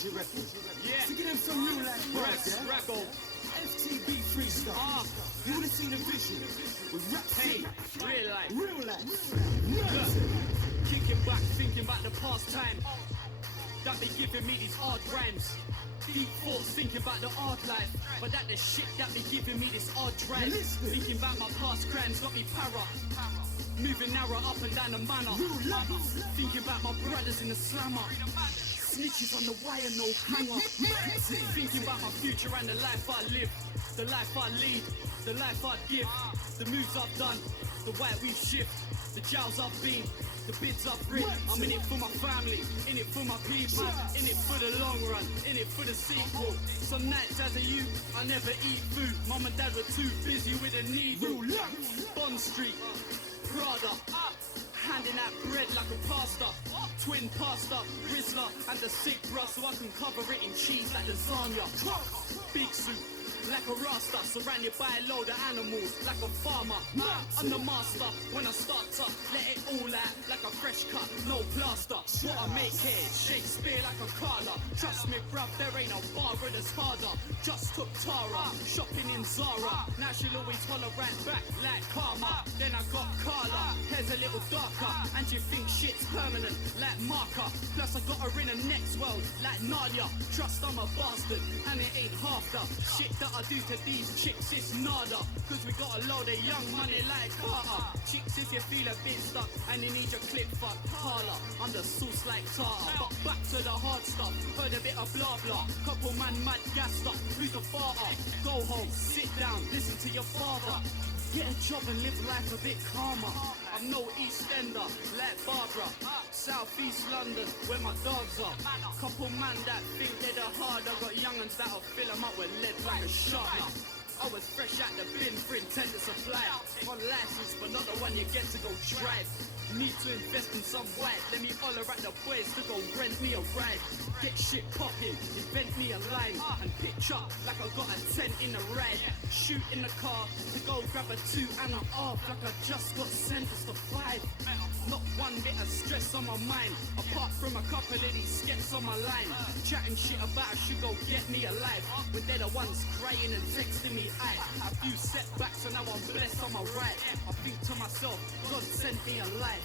Where's your record? Yeah. So get him some real life bars, yeah? Raggle. FTB freestyle. You wanna see the vision with rap hey, real life. Real life. Look, kicking back, thinking about the past time. That be giving me these odd rhymes. Deep thoughts thinking about the hard life. But that the shit that be giving me this odd drive. Thinking about my past crimes got me para. Moving narrow up and down the manor. Thinking about my brothers in the slammer. Snitches on the wire, no hanger. Thinking about my future and the life I live. The life I lead, the life I give. The moves I've done, the way we shift. The jails I've been, the bids I've rid. I'm in it for my family, in it for my people. In it for the long run, in it for the sequel. Some nights as a youth, I never eat food. Mum and dad were too busy with a needle. Bond Street, Prada, handing out bread like a pastor. Twin pastor, Rizzler and the sick bruh, so I can cover it in cheese like lasagna. Big suit, like a rasta, surrounded by a load of animals, like a farmer. I'm the master when I start to let it all out, like a fresh cut, no plaster. What I make here, Shakespeare like a Carla. Trust me bruv, there ain't no bar that's harder. Just took Tara, shopping in Zara. Now she'll always holler right back like karma. Then I got Carla, hair's a little darker, and you think shit's permanent like marker. Plus I got her in the next world like Nadia. Trust I'm a bastard, and it ain't half the shit that I do to these chicks, it's nada. Cause we got a load of young money like Carter. Chicks, if you feel a bit stuck and you need your clip fuck, holla. I'm the sauce like tartar. But back to the hard stuff, heard a bit of blah blah. Couple man mad gassed up, who's the father? Go home, sit down, listen to your father. Get a job and live life a bit calmer. I'm no East Ender, like Barbara. South East London, where my dogs are. Couple man that think they're the hard. I got young'uns that'll fill them up with lead like a sharpener. I was fresh out the bin for intended supply. On license, but not the one you get to go drive. Need to invest in some white. Let me holler at the boys to go rent me a ride. Get shit popping, invent me a line. And pitch up like I got a 10 in a ride. Shoot in the car to go grab a 2 and a half. Like I just got sentenced to 5. Not one bit of stress on my mind, apart from a couple of these skets on my line. Chatting shit about should go get me alive, when they're the ones crying and texting me. A few setbacks and now I'm blessed on my right. I think to myself, God sent me a life.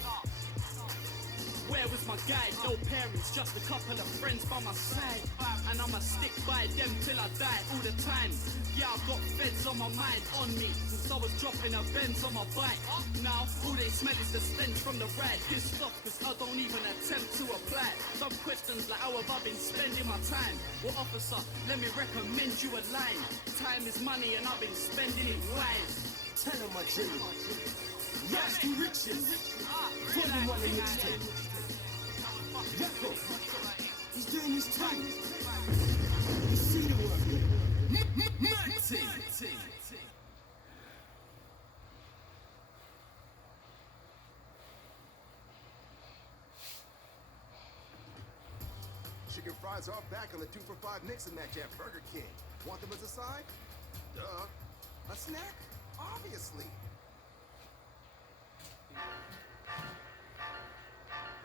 Where was my guide? No parents, just a couple of friends by my side. And I'ma stick by them till I die all the time. Yeah, I've got feds on my mind, on me, since I was dropping a Benz on my bike. Now, all they smell is the stench from the ride. Pissed off cause I don't even attempt to apply. Some questions like how have I been spending my time? Well officer, let me recommend you a line. Time is money and I've been spending it wise. Tell him my dream. Yes, to riches. Volume 1 in mixtape. Rapper, he's doing his thing. You see the work. Matty. Chicken fries are back on the 2 for $5 mix and match at Burger King. Want them as a side? Duh. A snack? Obviously.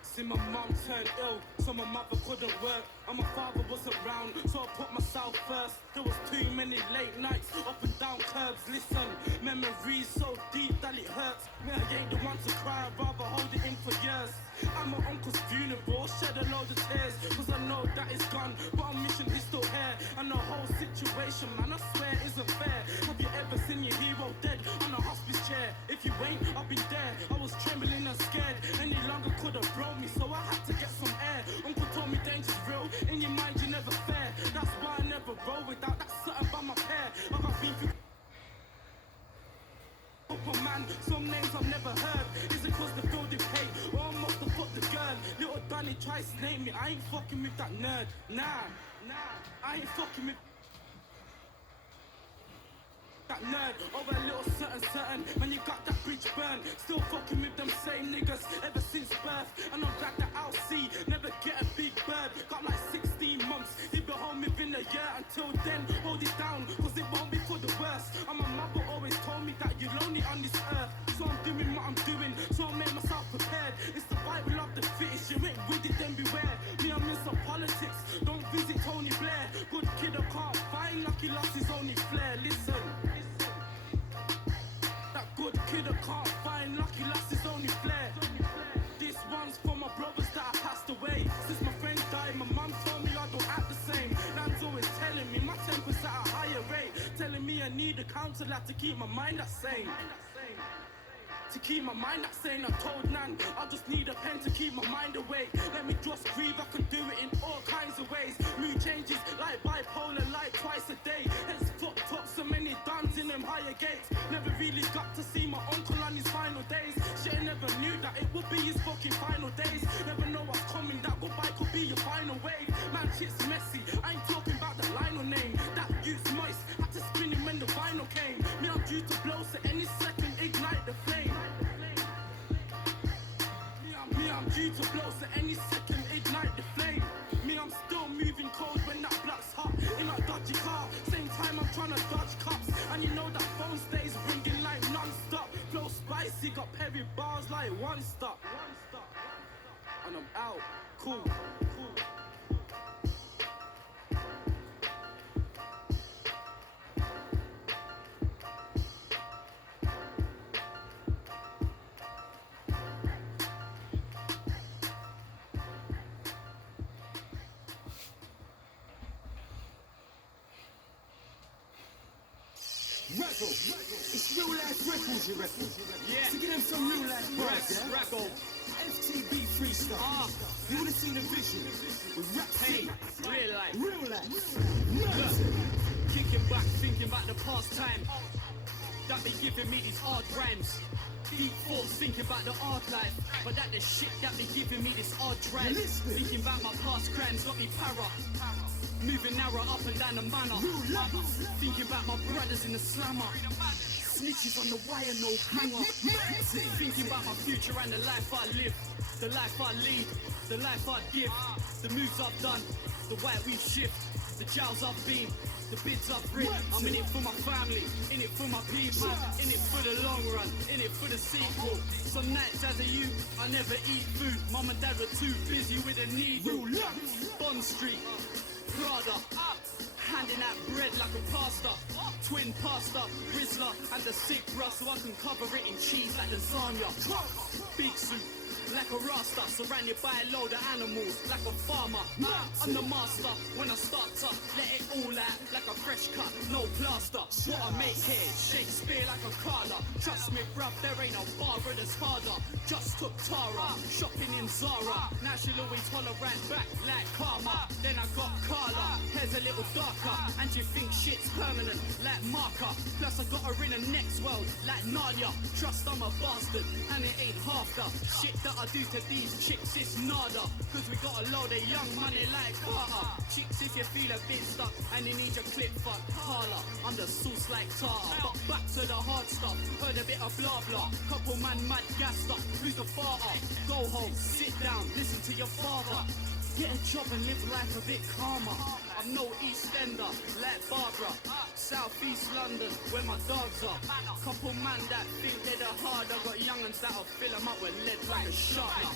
See my mom turned ill, so my mother couldn't work, and my father wasn't around, so I put myself first. There was too many late nights, up and down curbs. Listen, memories so deep that it hurts. I ain't the one to cry, I'd rather hold it in for years. At my uncle's funeral, shed a load of tears, cause I know that it's gone, but our mission is still here. And the whole situation, man, I swear isn't fair. Have you ever seen your hero dead on a hospice chair? If you ain't, I've been there. I was trembling and scared, any longer could have broke me, so I had to get some air. Uncle told me danger's real, in your mind you're never fair. That's why I never roll without that something by my pair. I've been through man, some names I've never heard. Is it cause the building paid, or I must have put the girl? Little Danny tries to name me, I ain't fucking with that nerd. Nah, I ain't fucking with that nerd over a little certain. Man, you got that bridge burned. Still fucking with them same niggas ever since birth. And I'm glad that I'll see, never get a big bird. Got like 16 months, he'll be home within a year. Until then, hold it down, cause it won't be for the worst. And my mother always told me that you're lonely on this earth. So I'm doing what I'm doing, so I make myself prepared. It's the Bible of the fittest, you ain't with it then beware. Me, I'm in it's a politics. Don't visit Tony Blair. Good kid I can't find, lucky lost his only flair. Listen. That good kid I can't find, lucky lost his only flair. This one's for my brothers that have passed away. Since my friend died, my mum told me I don't act the same. Nan's always telling me my temper's at a higher rate, telling me I need a counselor to keep my mind that same. To keep my mind that sane, I told Nan I just need a pen to keep my mind awake. Let me just breathe, I can do it in all kinds of ways. Mood changes like bipolar, like twice a day. Heads fucked up, so many dons in them higher gates. Never really got to see my uncle on his final days. Shit, I never knew that it would be his fucking final days. Never know what's coming, that goodbye could be your final wave. Man, shit's messy, I ain't talking about the line or name. That youth's moist, had to spin him when the vinyl came. Me, I'm due to blow, so any second ignite the flame. Me, I'm due to blow, so any second ignite the flame. Me, I'm still moving cold when that block's hot. In a dodgy car, same time I'm trying to dodge cops. And you know that phone stays ringing like non-stop. Flow spicy, got Perry bars like one stop. And I'm out, cool. Rebel, it's real life records, you reckon? Yeah. So give them some real life vibes, yeah? Record. FTB freestyle. You would've seen a vision with rap. Hey, real life. Real life. Look, kicking back, thinking about the past time. That be giving me these hard rhymes. Deep thoughts, thinking about the hard life. But that the shit that be giving me this odd drive. Thinking about my past crimes got me para. Moving narrow up and down the manor. Thinking about my brothers in the slammer. Snitches on the wire, no hanger. Thinking about my future and the life I live. The life I lead, the life I give. The moves I've done, the way we shift. The jails I've been, the bids I've ridden. I'm in it for my family, in it for my people. In it for the long run, in it for the sequel. Some nights as a youth, I never eat food. Mum and dad were too busy with a needle. Bond Street, Prada, handing out bread like a pastor. Twin pasta, Rizzler and the sick bruh, so I can cover it in cheese like lasagna. Big suit, like a rasta, surrounded by a load of animals, like a farmer. I'm the master when I start to let it all out, like a fresh cut, no plaster. What I make here, Shakespeare like a Carla. Trust me, bruv, there ain't a bar that's harder. Just took Tara, shopping in Zara. Now she'll always holler right back like karma. Then I got Carla, hair's a little darker, and you think shit's permanent like marker. Plus I got her in the next world like Nadia. Trust I'm a bastard, and it ain't half the shit that I do to these chicks, it's nada. Cause we got a load of young money like Carter. Chicks, if you feel a bit stuck and you need your clip fucked, holla. I'm the sauce like tartar. But back to the hard stuff, heard a bit of blah blah. Couple man mad gassed up, who's the father? Go home, sit down, listen to your father. Get a job and live life a bit calmer. I'm no East Ender, like Barbara. South East London, where my dogs are. Couple man that think they're the hard. I got young'uns that'll fill them up with lead like a sharpener.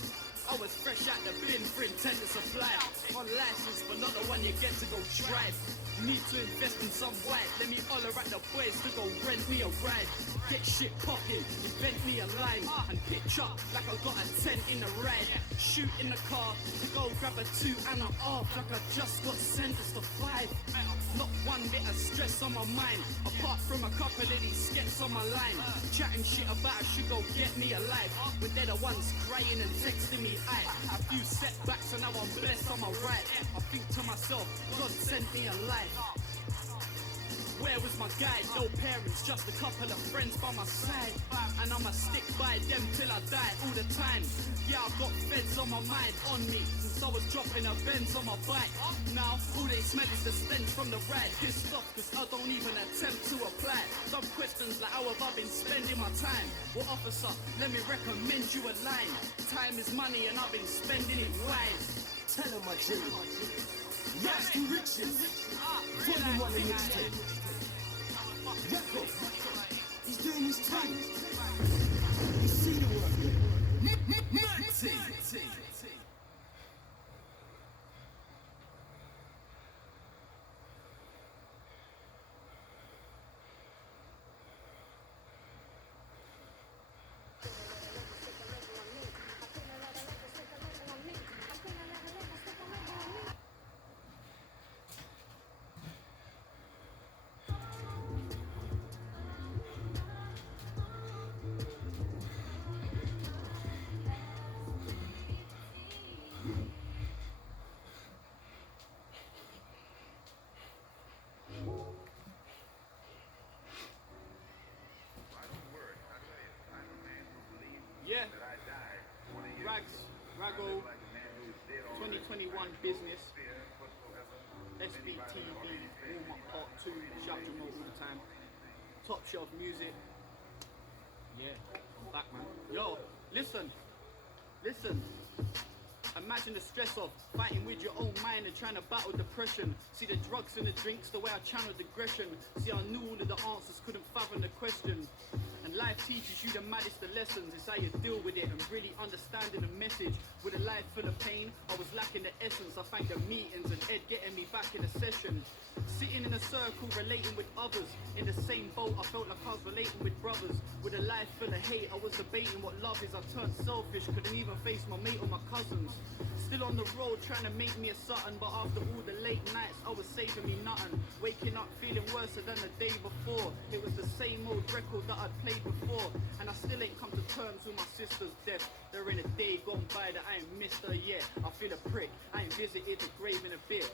I was fresh out the bin for intent to supply. On license, but not the one you get to go drive. Need to invest in some white. Let me holler at the boys to go rent me a ride. Get shit poppin', invent me a line, and pitch up like I got a 10 in the ride. Shoot in the car to go grab a 2 and a half, like I just got sentenced to 5. Not one bit of stress on my mind, apart from a couple of these skets on my line. Chatting shit about should go get me alive, when they're the ones crying and texting me. A few setbacks and now I'm blessed on my right. I think to myself, God sent me a life. Where was my guide? No parents, just a couple of friends by my side. And I'ma stick by them till I die all the time. Yeah, I've got feds on my mind, on me, since I was dropping a Benz on my bike. Now, all they smell is the stench from the ride. Pissed off cause I don't even attempt to apply. Some questions like how have I been spending my time? Well, officer, let me recommend you a line. Time is money and I've been spending it wise. Tell him my dream. Raps to riches. Volume 1 and mixtape. Record. He's doing his thing. You see the work. business. SBTV, warm up part 2, shout to all the time. Top shelf music. Yeah, I'm back, man. Yo, listen. Imagine the stress of fighting with your own mind and trying to battle depression. See the drugs and the drinks, the way I channeled aggression. See, I knew all of the answers, couldn't fathom the question. And life teaches you the maddest of lessons. It's how you deal with it and really understanding the message. With a life full of pain, I was lacking the essence. I thank the meetings and Ed getting me back in a session. Sitting in a circle, relating with others. In the same boat, I felt like I was relating with brothers. With a life full of hate, I was debating what love is. I turned selfish, couldn't even face my mate or my cousins. Still on the road, trying to make me a something. But after all the late nights, I was saving me nothing. Waking up feeling worse than the day before. It was the same old record that I'd played before. And I still ain't come to terms with my sister's death. There ain't a day gone by that I ain't missed her yet. I feel a prick, I ain't visited the grave in a bit.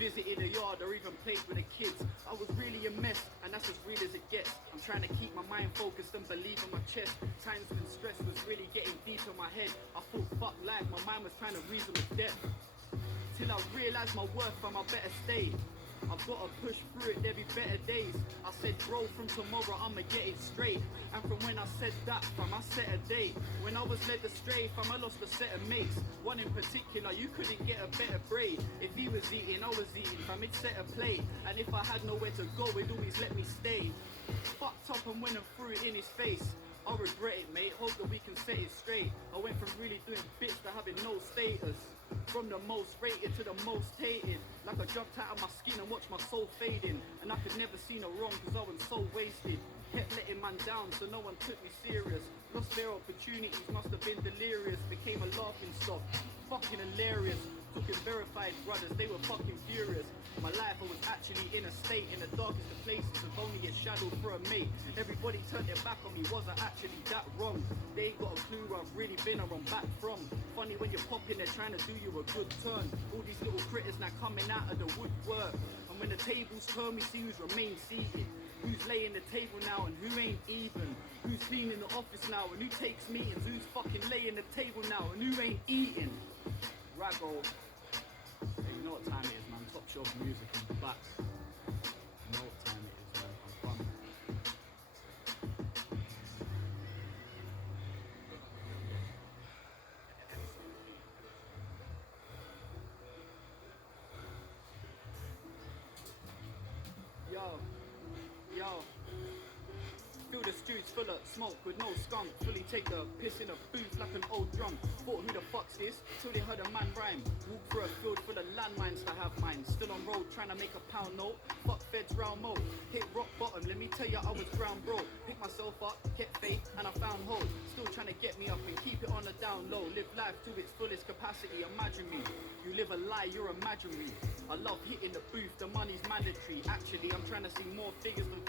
Visited a yard or even played with the kids. I was really a mess, and that's as real as it gets. I'm trying to keep my mind focused and believe in my chest. Times when stress was really getting deep in my head. I thought, fuck life, my mind was trying to reason with death. Till I realised my worth and my better stay. I've got to push through it, there'll be better days. I said, bro, from tomorrow I'ma get it straight. And from when I said that, fam, I set a date. When I was led astray, fam, I lost a set of mates. One in particular, you couldn't get a better braid. If he was eating, I was eating, fam, it set a plate. And if I had nowhere to go, he'd always let me stay. Fucked up and went and threw it in his face. I regret it, mate, hope that we can set it straight. I went from really doing bits to having no status. From the most rated to the most hated. Like I jumped out of my skin and watched my soul fading. And I could never see no wrong cause I was so wasted. Kept letting man down so no one took me serious. Lost their opportunities, must have been delirious. Became a laughing stock, fucking hilarious. Took in verified brothers, they were fucking furious. My life, I was actually in a state in the darkest of places of only a shadow for a mate. Everybody turned their back on me, was I actually that wrong? They ain't got a clue where I've really been or I'm back from. Funny when you're popping, they're trying to do you a good turn. All these little critters now coming out of the woodwork. And when the tables turn, we see who's remained seated. Who's laying the table now and who ain't even? Who's cleaning the office now and who takes meetings? Who's fucking laying the table now and who ain't eating? Raggo. Hey, you know what time it is, man. Top shelf music is back. You know what time it is, man. I'm fun. Yo. Feel the streets full of smoke with no skunk. Fully take the piss in a booth like an old drum. Thought who the fuck's this? Till they heard a man rhyme. Walk through a field full of landmines to have mine. Still on road trying to make a pound note. Fuck feds round mode. Hit rock bottom, let me tell ya I was ground broke. Picked myself up, kept faith and I found hope. Still trying to get me up and keep it on the down low. Live life to its fullest capacity, imagine me. You live a lie, you're imaginary. I love hitting the booth, the money's mandatory. Actually, I'm trying to see more figures than